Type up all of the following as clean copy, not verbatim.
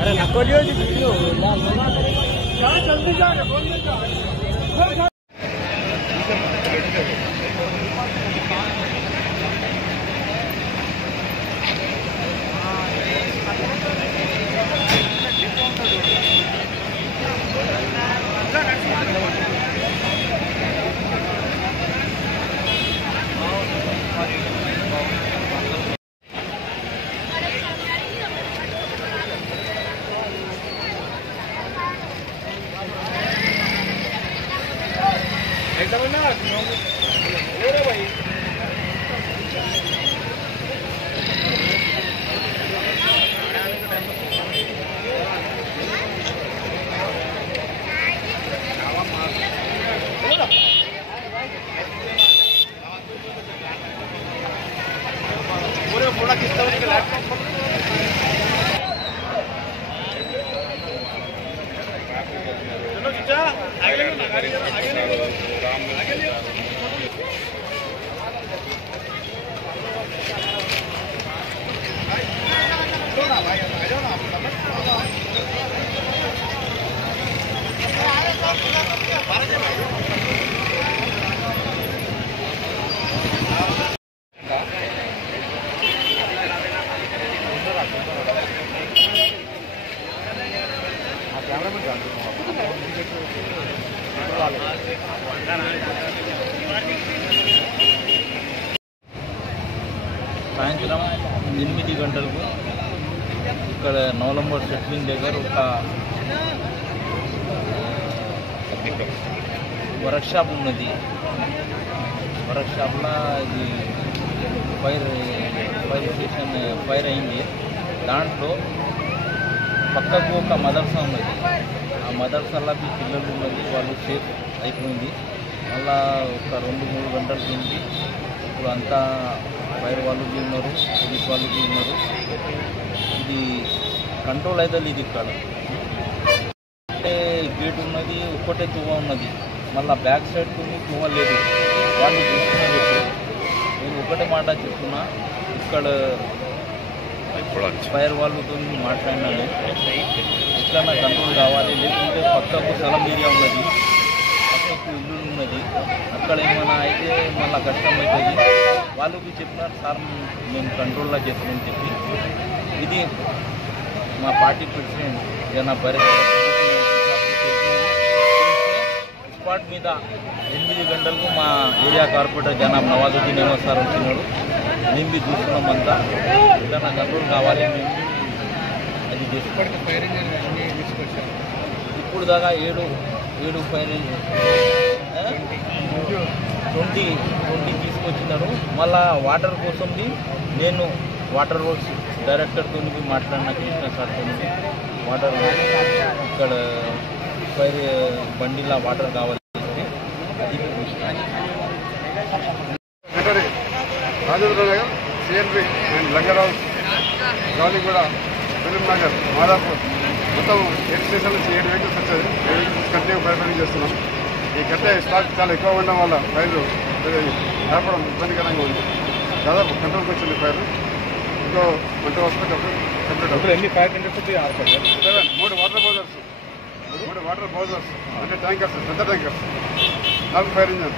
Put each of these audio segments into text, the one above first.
अरे नकोलियो जी वीडियो जल्दी जा थोड़ा किस्ता के लैपटॉप चलो जीजा आगे लो ना गाड़ी आगे लो आगे लो लो ना भाई आ जाओ ना సాయంత్రం 8 గంటలకు ఇక్కడ నవలంబర్ సెట్లింగ్ దగ్గర ఒక వర్క్ షాప్ ఉన్నది. వర్క్ షాప్లో ఇది ఫైర్ స్టేషన్ ఫైర్ అయింది. దాంట్లో పక్కకు ఒక మదర్సా ఉన్నది. ఆ మదర్సాలో పిల్లలు ఉన్నది, వాళ్ళు సేఫ్ అయిపోయింది. మళ్ళా ఒక 2-3 గంటల తిండి ఇప్పుడు అంతా ఫైర్ వాళ్ళు ఉన్నారు, పోలీస్ వాళ్ళు ఉన్నారు. ఇది కంట్రోల్ అయితే లేదు. ఇక్కడ అంటే గేట్ ఉన్నది, ఒక్కటే తువ్వ ఉన్నది. మళ్ళీ బ్యాక్ సైడ్ తువ్వ లేదు. వాళ్ళు చూస్తున్నారు. నేను ఒకటే మాట చెప్తున్నా, ఇక్కడ ఫైర్ వాళ్ళతో మాట్లాడినాను, ఎట్లన్నా కంట్రోల్ కావాలి. లేకుంటే పక్కకు స్థలం ఏరియా ఉన్నది, పక్కకు ఇల్లు ఉన్నది, అక్కడ ఏమైనా అయితే మళ్ళీ కష్టం అవుతుంది. వాళ్ళకి చెప్పినారు, సార్ మేము కంట్రోల్లో చేస్తామని చెప్పి. ఇది మా పార్టీ ప్రెసిడెంట్ జనా స్పాట్ మీద 8 గంటలకు మా ఏరియా కార్పొరేటర్ జనాబ్ నవాజుద్దీన్ అహ్మద్ సార్ వచ్చినాడు. మేము బి చూస్తున్నాం అంతా ఏదైనా కంట్రోల్ కావాలి మేము అది చేస్తాం. ఇప్పుడు దాకా ఏడు ఫైర్ 20 తీసుకొచ్చినారు. మళ్ళా వాటర్ కోసం నేను వాటర్ వర్క్స్ డైరెక్టర్తో మాట్లాడిన కృష్ణ సార్తో వాటర్ ఇక్కడ ఫైర్ బండిలా వాటర్ కావాలి అది రాజేంద్ర నగర్, సిఎన్బి అండ్ లంగరావు, గౌలిగూడ, ఫిలిం నగర్, మాదాపూర్ మొత్తం 7 స్టేషన్ నుంచి 7 వెహికల్స్ వచ్చేది. 7 వెహికల్స్ కంటిన్యూ ఫైర్ ఫైటింగ్ చేస్తున్నాం. ఈ కట్టే స్టాక్ చాలా ఎక్కువ ఉండడం వల్ల ఫైర్లు ఏర్పడడం ఇబ్బందికరంగా ఉంది. దాదాపు కంట్రోల్కి వచ్చింది ఫైర్. ఇంకో 1 హాస్పిటల్ కంప్లీట్ ఎన్ని ఫైర్ టెండర్స్ ఏర్పడ్డారు? 3 వాటర్ బౌజర్స్ అంటే ట్యాంకర్స్, పెద్ద ట్యాంకర్స్, 4 ఫైర్ ఇంజన్,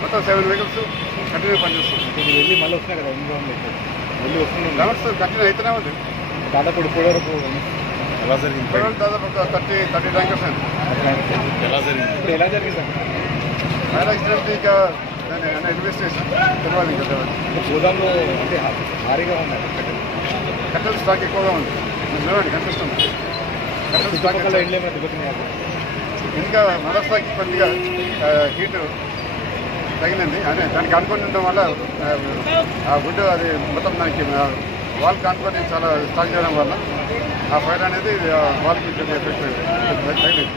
మొత్తం 7 వెహికల్స్ కంటిన్యూ పనిచేస్తుంది. వెళ్ళి మళ్ళీ వస్తున్నాయి కదా, వెళ్ళి వస్తున్నాయి లెవెల్స్ కంటిన్యూ అయితేనే ఉంది. దాదాపు ఇప్పుడు వరకు ఎలా జరిగింది? దాదాపు ఒక 30 ట్యాంకర్స్ అండి. ఎలా జరిగింది? ఇప్పుడు ఎలా జరిగింది సార్? ఫైర్ యాక్సిడెంట్ ఇంకా ఇన్వెస్టిగేషన్ తెలియాలి. ఇంకా గోదాంలో అంటే భారీగా ఉన్నాయి కట్టెల స్టాక్ ఎక్కువగా ఉంది. చూడండి కనిపిస్తుంది. కట్టెల స్టాక్ ఇంకా మరో స్టాక్ కొద్దిగా హీట్ తగిలింది. అదే దానికి అనుకుని ఉండడం వల్ల ఆ వుడ్ అది మొత్తం దానికి వాల్ కానుకొని చాలా స్టాక్ చేయడం వల్ల ఆ ఫైర్ అనేది వాల్కి ఎఫెక్ట్ తగిలింది.